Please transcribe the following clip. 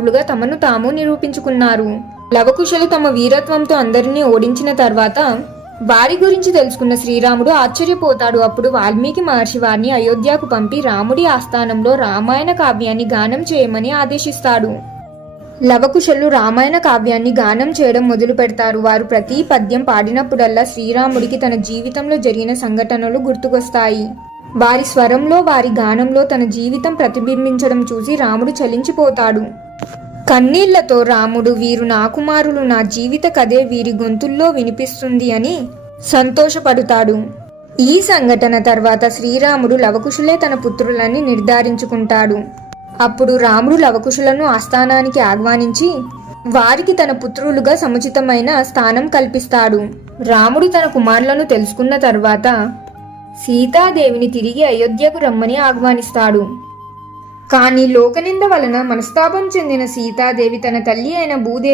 వీరులుగా తమను తాము నిరూపించుకున్నారు. లవకుశలు తమ వీరత్వంతో అందరినీ ఓడించిన తర్వాత వారి గురించి తెలుసుకున్న శ్రీరాముడు ఆశ్చర్యపోతాడు. అప్పుడు వాల్మీకి మహర్షి వారిని అయోధ్యకు పంపి రాముడి ఆస్థానంలో రామాయణ కావ్యాన్ని గానం చేయమని ఆదేశిస్తాడు. లవకుశలు రామాయణ కావ్యాన్ని గానం చేయడం మొదలు పెడతారు. వారు ప్రతి పద్యం పాడినప్పుడల్లా శ్రీరాముడికి తన జీవితంలో జరిగిన సంఘటనలు గుర్తుకొస్తాయి. వారి స్వరంలో వారి గానంలో తన జీవితం ప్రతిబింబించడం చూసి రాముడు చలించిపోతాడు. కన్నీళ్ళతో రాముడు వీరు నా కుమారులు నా జీవిత కథే వీరి గొంతుల్లో వినిపిస్తుంది అని సంతోషపడుతాడు. ఈ సంఘటన తర్వాత శ్రీరాముడు లవకుశులే తన పుత్రులని నిర్ధారించుకుంటాడు. అప్పుడు రాముడు లవకుశులను ఆస్థానానికి ఆహ్వానించి వారికి తన పుత్రులుగా సముచితమైన స్థానం కల్పిస్తాడు. రాముడు తన కుమారులను తెలుసుకున్న తర్వాత సీతాదేవిని తిరిగి అయోధ్యకు రమ్మని ఆహ్వానిస్తాడు. కానీ లోకనింద వలన మనస్తాపం చెందిన సీతాదేవి తన తల్లి అయిన భూదేవి